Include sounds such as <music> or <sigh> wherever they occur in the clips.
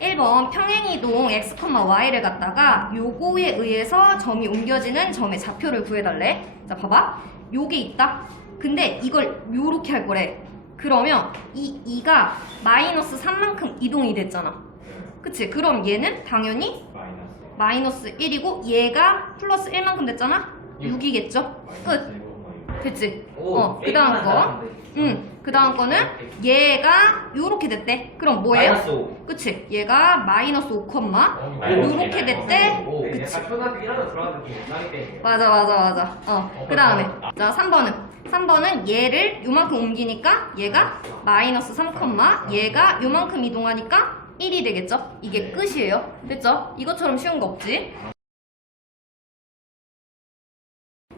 1번 평행이동 x, y를 갖다가 요거에 의해서 점이 옮겨지는 점의 좌표를 구해달래. 자, 봐봐. 요게 있다. 근데 이걸 요렇게 할 거래. 그러면 이 2가 마이너스 3만큼 이동이 됐잖아. 그치? 그럼 얘는 당연히 마이너스 마이너스 1이고 얘가 플러스 1만큼 됐잖아? 6이겠죠? 끝. 됐지? 어, 그 다음 거. 응, 그 다음 거는 얘가 요렇게 됐대. 그럼 뭐예요? 마이너스 5. 그치? 얘가 마이너스 5, 요렇게 됐대? 오. 그치. 약간 초등학교 1학년 들어간 느낌 옛날에 때 맞아, 맞아, 맞아. 어, 그 다음에. 자, 3번은. 3번은 얘를 요만큼 옮기니까 얘가 마이너스 3, 얘가 요만큼 이동하니까 1이 되겠죠? 이게 끝이에요. 됐죠? 이것처럼 쉬운 거 없지?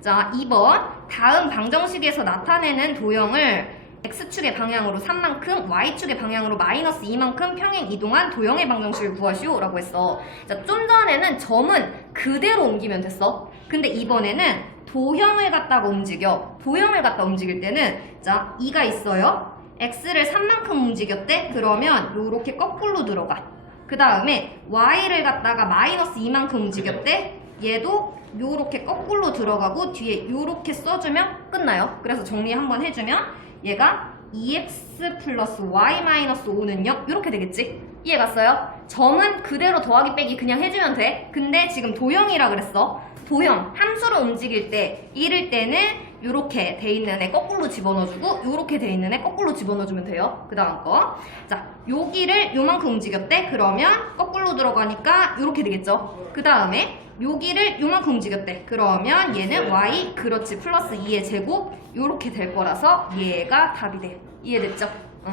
자, 2번. 다음 방정식에서 나타내는 도형을 x축의 방향으로 3만큼, y축의 방향으로 마이너스 2만큼 평행 이동한 도형의 방정식을 구하시오. 라고 했어. 자, 좀 전에는 점은 그대로 옮기면 됐어. 근데 이번에는 도형을 갖다가 움직여. 도형을 갖다 움직일 때는, 자, 2가 있어요. x를 3만큼 움직였대? 그러면 요렇게 거꾸로 들어가. 그 다음에 y를 갖다가 마이너스 2만큼 움직였대? 얘도 요렇게 거꾸로 들어가고 뒤에 요렇게 써주면 끝나요. 그래서 정리 한번 해주면 얘가 2x 플러스 y 마이너스 5는 0 이렇게 되겠지? 이해 갔어요? 점은 그대로 더하기 빼기 그냥 해주면 돼. 근데 지금 도형이라 그랬어. 도형 함수를 움직일 때 이럴 때는 요렇게 돼 있는 애 거꾸로 집어넣어주고 요렇게 돼 있는 애 거꾸로 집어넣어주면 돼요. 그 다음 거. 자, 여기를 요만큼 움직였대? 그러면 거꾸로 들어가니까 요렇게 되겠죠. 그 다음에 여기를 요만큼 움직였대. 그러면 얘는 y 그렇지 플러스 2의 제곱 요렇게 될 거라서 얘가 답이 돼요. 이해됐죠? 응.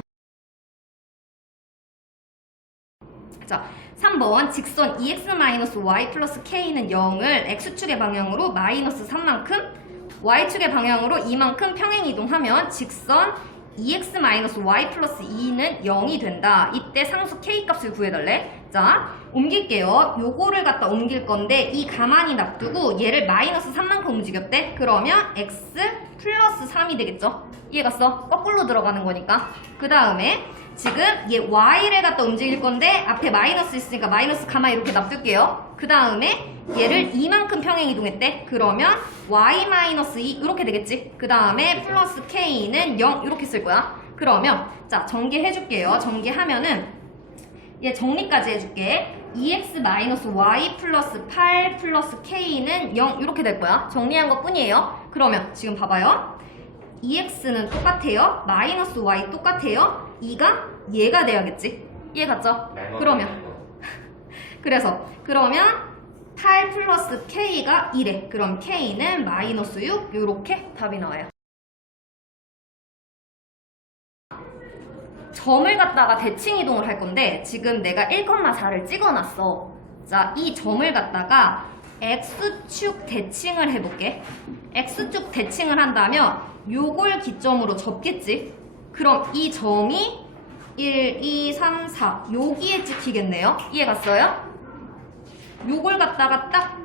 자, 3번 직선 2x-y 플러스 k는 0을 x축의 방향으로 마이너스 3만큼 y축의 방향으로 2만큼 평행 이동하면 직선 2x-y 플러스 2는 0이 된다. 이때 상수 k 값을 구해달래. 자, 옮길게요. 요거를 갖다 옮길 건데 이 가만히 놔두고 얘를 마이너스 3만큼 움직였대. 그러면 x 플러스 3이 되겠죠? 이해 갔어? 거꾸로 들어가는 거니까. 그 다음에 지금 얘 y를 갖다 움직일 건데 앞에 마이너스 있으니까 마이너스 가만히 이렇게 놔둘게요. 그 다음에 얘를 이만큼 평행 이동했대. 그러면 y 마이너스 2 이렇게 되겠지. 그 다음에 플러스 k는 0 이렇게 쓸 거야. 그러면 자 전개해줄게요. 전개하면은 얘 정리까지 해줄게. 2x 마이너스 y 플러스 8 플러스 k는 0 이렇게 될 거야. 정리한 것 뿐이에요. 그러면 지금 봐봐요. 2x는 똑같아요. 마이너스 y 똑같아요. 2가 얘가 돼야겠지. 이해 갔죠? 그러면 <laughs> 그래서 그러면 8 플러스 k가 1에 그럼 k는 마이너스 6 이렇게 답이 나와요. 점을 갖다가 대칭 이동을 할 건데 지금 내가 1,4를 찍어놨어. 자, 이 점을 갖다가 x축 대칭을 해볼게. x축 대칭을 한다면 요걸 기점으로 접겠지. 그럼 이 점이 1, 2, 3, 4 여기에 찍히겠네요. 이해 갔어요? 요걸 갖다가 딱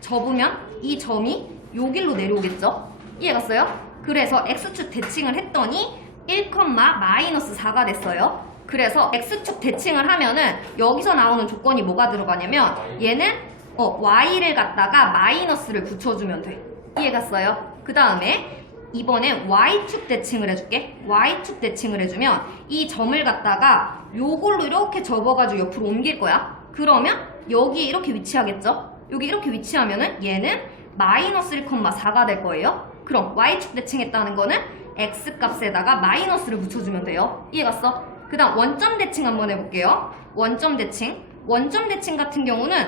접으면 이 점이 여길로 내려오겠죠? 이해 갔어요? 그래서 x축 대칭을 했더니 1, 마이너스 4가 됐어요. 그래서 x축 대칭을 하면은 여기서 나오는 조건이 뭐가 들어가냐면 얘는 어, y를 갖다가 마이너스를 붙여주면 돼. 이해 갔어요? 그 다음에 이번엔 y축 대칭을 해줄게. y축 대칭을 해주면 이 점을 갖다가 요걸로 이렇게 접어가지고 옆으로 옮길 거야. 그러면 여기 이렇게 위치하겠죠? 여기 이렇게 위치하면은 얘는 마이너스 1,4가 될 거예요. 그럼 y축 대칭했다는 거는 x 값에다가 마이너스를 붙여주면 돼요. 이해 갔어? 그 다음 원점 대칭 한번 해볼게요. 원점 대칭. 원점 대칭 같은 경우는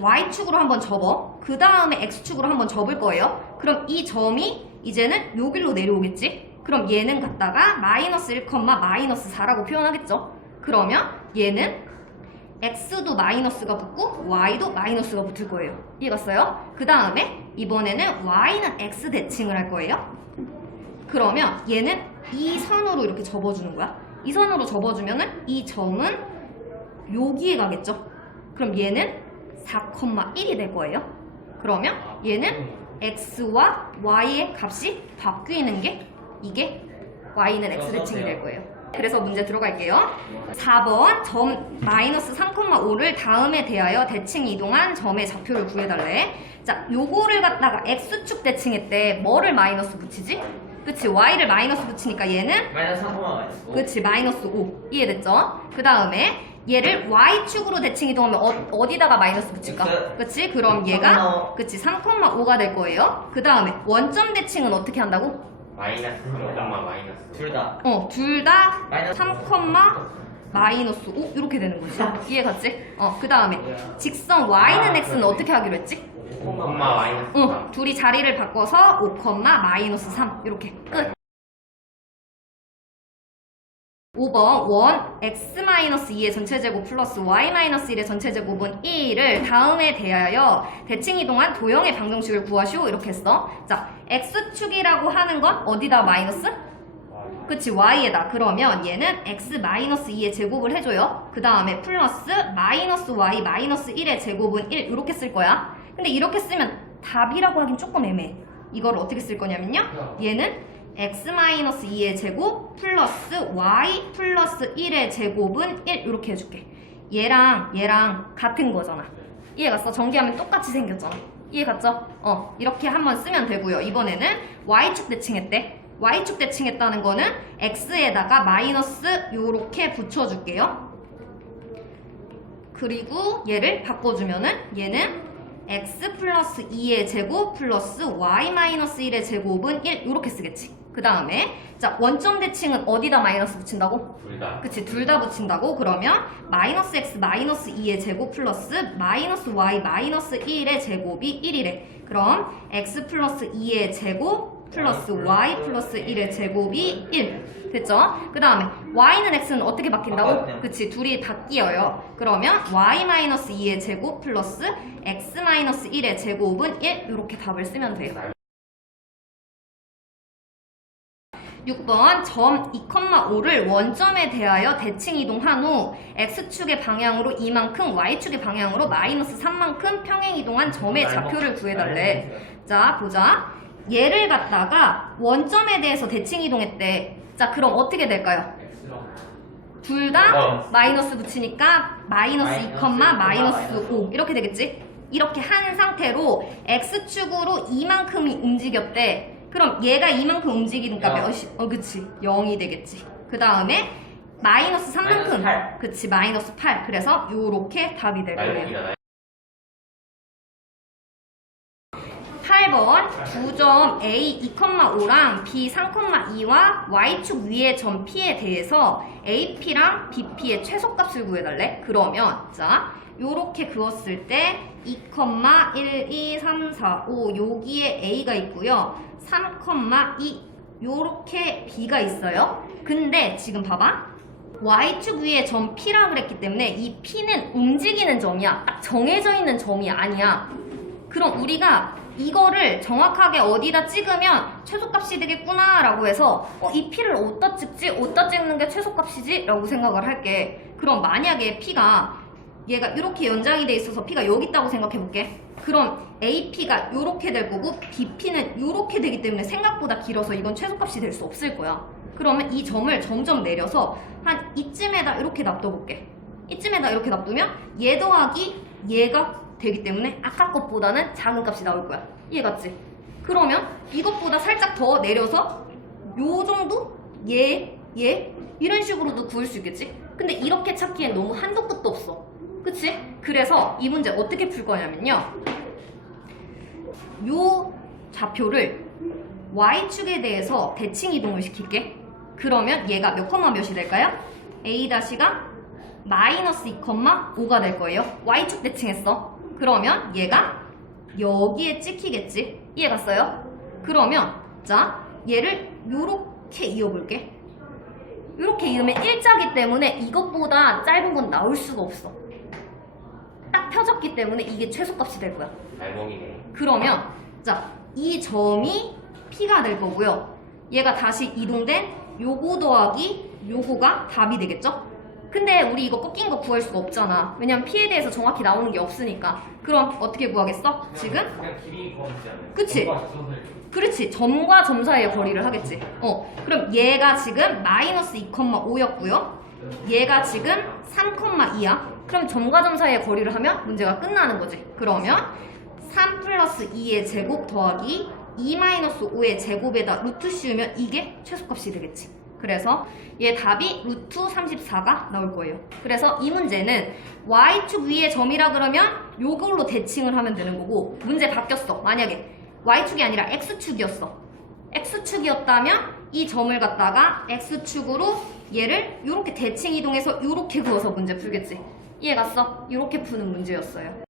y축으로 한번 접어. 그 다음에 x축으로 한번 접을 거예요. 그럼 이 점이 이제는 여기로 내려오겠지? 그럼 얘는 갖다가 마이너스 1, 마이너스 4라고 표현하겠죠? 그러면 얘는 x도 마이너스가 붙고 y도 마이너스가 붙을 거예요. 이해 갔어요? 그 다음에 이번에는 y는 x 대칭을 할 거예요. 그러면 얘는 이 선으로 이렇게 접어주는 거야. 이 선으로 접어주면 은 이 점은 여기에 가겠죠? 그럼 얘는 4,1이 될 거예요. 그러면 얘는 x와 y의 값이 바뀌는 게 이게 y는 x 대칭이 될 거예요. 그래서 문제 들어갈게요. 4번 점 마이너스 3,5를 다음에 대하여 대칭 이동한 점의 좌표를 구해달래. 자, 요거를 갖다가 x축 대칭했대. 뭐를 마이너스 붙이지? 그치, y를 마이너스 붙이니까 얘는 마이너스 3, 마이너스 5. 그치, 마이너스 5. 이해됐죠? 그 다음에 얘를 y축으로 대칭 이동하면 어, 디다가 마이너스 붙일까? 그치, 그럼 얘가 3,5. 그치, 3,5가 될 거예요. 그 다음에 원점 대칭은 어떻게 한다고? 마이너스 3, 마이너스 둘 다. 어, 둘다 마이너스 3, 마이너스 5 이렇게 되는 거지. 이해 갔지? 어, 그 다음에 직선 y는 x는 어떻게 하기로 했지? 5, 마이너스 응, 3 둘이 자리를 바꿔서 5, 마이너스 3 이렇게 끝. 5번 원 x 마이너스 2의 전체 제곱 플러스 y 마이너스 1의 전체 제곱은 1을 다음에 대하여 대칭 이동한 도형의 방정식을 구하시오. 이렇게 했어. 자, x축이라고 하는 건 어디다? 마이너스? 그치 y에다. 그러면 얘는 x 마이너스 2의 제곱을 해줘요. 그 다음에 플러스 마이너스 y 마이너스 1의 제곱은 1 이렇게 쓸 거야. 근데 이렇게 쓰면 답이라고 하긴 조금 애매해. 이걸 어떻게 쓸 거냐면요. 얘는 x 마이너스 2의 제곱 플러스 y 플러스 1의 제곱은 1 이렇게 해줄게 얘랑 얘랑 같은 거잖아 이해 갔어? 전개하면 똑같이 생겼잖아 이해 갔죠? 어 이렇게 한번 쓰면 되고요 이번에는 y축 대칭했대 y축 대칭했다는 거는 x에다가 마이너스 요렇게 붙여줄게요. 그리고 얘를 바꿔주면은 얘는 x 플러스 2의 제곱 플러스 y 마이너스 1의 제곱은 1 요렇게 쓰겠지. 그 다음에 자 원점 대칭은 어디다 마이너스 붙인다고? 둘다. 그치 둘 다 붙인다고? 그러면 마이너스 x 마이너스 2의 제곱 플러스 마이너스 y 마이너스 1의 제곱이 1이래. 그럼 x 플러스 2의 제곱 플러스 y 플러스 1의 제곱이 1 됐죠? 그 다음에 y는 x는 어떻게 바뀐다고? 그치 둘이 바뀌어요. 그러면 y 마이너스 2의 제곱 플러스 x 마이너스 1의 제곱은 1 이렇게 답을 쓰면 돼요 6번 점 2,5를 원점에 대하여 대칭 이동한 후 x축의 방향으로 이만큼 y축의 방향으로 마이너스 3만큼 평행 이동한 점의 좌표를 구해달래. 자 보자. 얘를 갖다가 원점에 대해서 대칭 이동했대. 자 그럼 어떻게 될까요? 둘다 어. 마이너스 붙이니까 마이너스 2, 마이너스 마이너스 오, 5 이렇게 되겠지? 이렇게 한 상태로 x축으로 이만큼이 움직였대 그럼 얘가 이만큼 영. 어시, 어 그치. 0이 되겠지. 그 다음에 마이너스 3만큼. 마이너스 팔. 그치 마이너스 8 그래서 요렇게 답이 될 거예요. 날목이다 8번 9점 A 2,5랑 B 3,2와 Y축 위의 점 P에 대해서 AP랑 BP의 최소값을 구해달래? 그러면 자 요렇게 그었을 때 2, 1, 2, 3, 4, 5 여기에 A가 있고요. 3,2 요렇게 B가 있어요. 근데 지금 봐봐. Y축 위에 점 P라 그랬기 때문에 이 P는 움직이는 점이야. 딱 정해져 있는 점이 아니야. 그럼 우리가 이거를 정확하게 어디다 찍으면 최소값이 되겠구나 라고 해서 어, 이 P를 어디다 찍지? 어디다 찍는 게 최소값이지? 라고 생각을 할게. 그럼 만약에 P가 얘가 이렇게 연장이 돼 있어서 P가 여기 있다고 생각해 볼게 그럼 AP가 이렇게 될 거고 BP는 이렇게 되기 때문에 생각보다 길어서 이건 최소값이 될 수 없을 거야 그러면 이 점을 점점 내려서 한 이쯤에다 이렇게 놔둬 볼게 이쯤에다 이렇게 놔두면 얘 더하기 얘가 되기 때문에 아까 것보다는 작은 값이 나올 거야. 이해갔지? 그러면 이것보다 살짝 더 내려서 요 정도? 얘, 얘? 이런 식으로도 구할 수 있겠지? 근데 이렇게 찾기엔 너무 한도 끝도 없어. 그치? 그래서 이 문제 어떻게 풀 거냐면요. 요 좌표를 y축에 대해서 대칭 이동을 시킬게. 그러면 얘가 몇 컴마 몇이 될까요? a-가 마이너스 2,5가 될 거예요. y축 대칭했어. 그러면 얘가 여기에 찍히겠지. 이해 갔어요? 그러면 자 얘를 요렇게 이어볼게. 요렇게 이으면 일자기 때문에 이것보다 짧은 건 나올 수가 없어. 딱 펴졌기 때문에 이게 최소값이 될 거야. 날목이네 그러면 자 이 점이 P가 될 거고요. 얘가 다시 이동된 요거 더하기 요거가 답이 되겠죠? 근데 우리 이거 꺾인 거 구할 수가 없잖아. 왜냐면 P에 대해서 정확히 나오는 게 없으니까. 그럼 어떻게 구하겠어? 지금? 그냥 길이 구하지 않아요? 그치? 점과. 그렇지. 점과 점 사이의 거리를 하겠지. 어. 그럼 얘가 지금 마이너스 2,5였고요. 얘가 지금 3,2야. 그럼 점과 점 사이의 거리를 하면 문제가 끝나는 거지. 그러면 3 플러스 2의 제곱 더하기 2 마이너스 5의 제곱에다 루트 씌우면 이게 최소값이 되겠지. 그래서 얘 답이 루트 34가 나올 거예요. 그래서 이 문제는 y축 위에 점이라 그러면 요걸로 대칭을 하면 되는 거고 문제 바뀌었어. 만약에 y축이 아니라 x축이었어. x축이었다면 이 점을 갖다가 x축으로 얘를 이렇게 대칭 이동해서 이렇게 그어서 문제 풀겠지. 이해 갔어? 이렇게 푸는 문제였어요.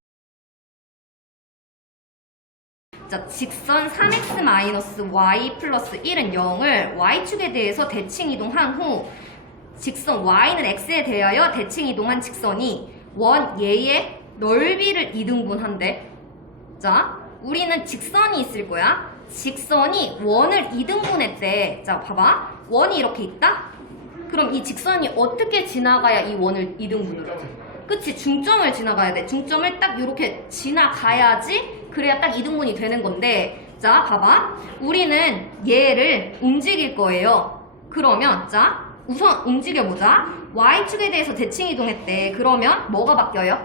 자, 직선 3x-y 플러스 1은 0을 y축에 대해서 대칭 이동한 후 직선 y는 x에 대하여 대칭 이동한 직선이 원 얘의 넓이를 이등분한대. 자, 우리는 직선이 있을 거야. 직선이 원을 이등분했대. 자, 봐봐. 원이 이렇게 있다? 그럼 이 직선이 어떻게 지나가야 이 원을 이등분을 하지? 그치 중점을 지나가야 돼. 중점을 딱 이렇게 지나가야지 그래야 딱 이등분이 되는 건데 자 봐봐. 우리는 얘를 움직일 거예요. 그러면 자 우선 움직여보자. y축에 대해서 대칭 이동했대. 그러면 뭐가 바뀌어요?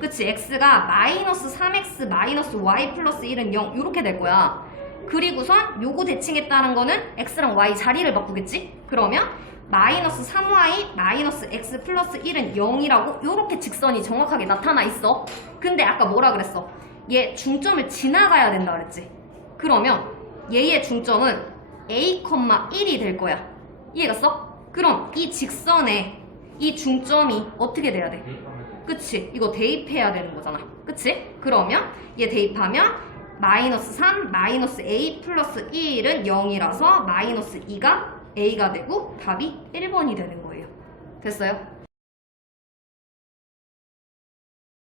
그치 x가 마이너스 3x 마이너스 y 플러스 1은 0 이렇게 될 거야. 그리고선 요거 대칭했다는 거는 x랑 y 자리를 바꾸겠지? 그러면 마이너스 3y 마이너스 x 플러스 1은 0이라고 요렇게 직선이 정확하게 나타나 있어 근데 아까 뭐라 그랬어? 얘 중점을 지나가야 된다 그랬지 그러면 얘의 중점은 a, 1이 될 거야 이해갔어? 그럼 이 직선에 이 중점이 어떻게 돼야 돼? 그치? 이거 대입해야 되는 거잖아. 그치? 그러면 얘 대입하면 마이너스 3, 마이너스 a 플러스 1은 0이라서 마이너스 2가 a가 되고 답이 1번이 되는 거예요. 됐어요?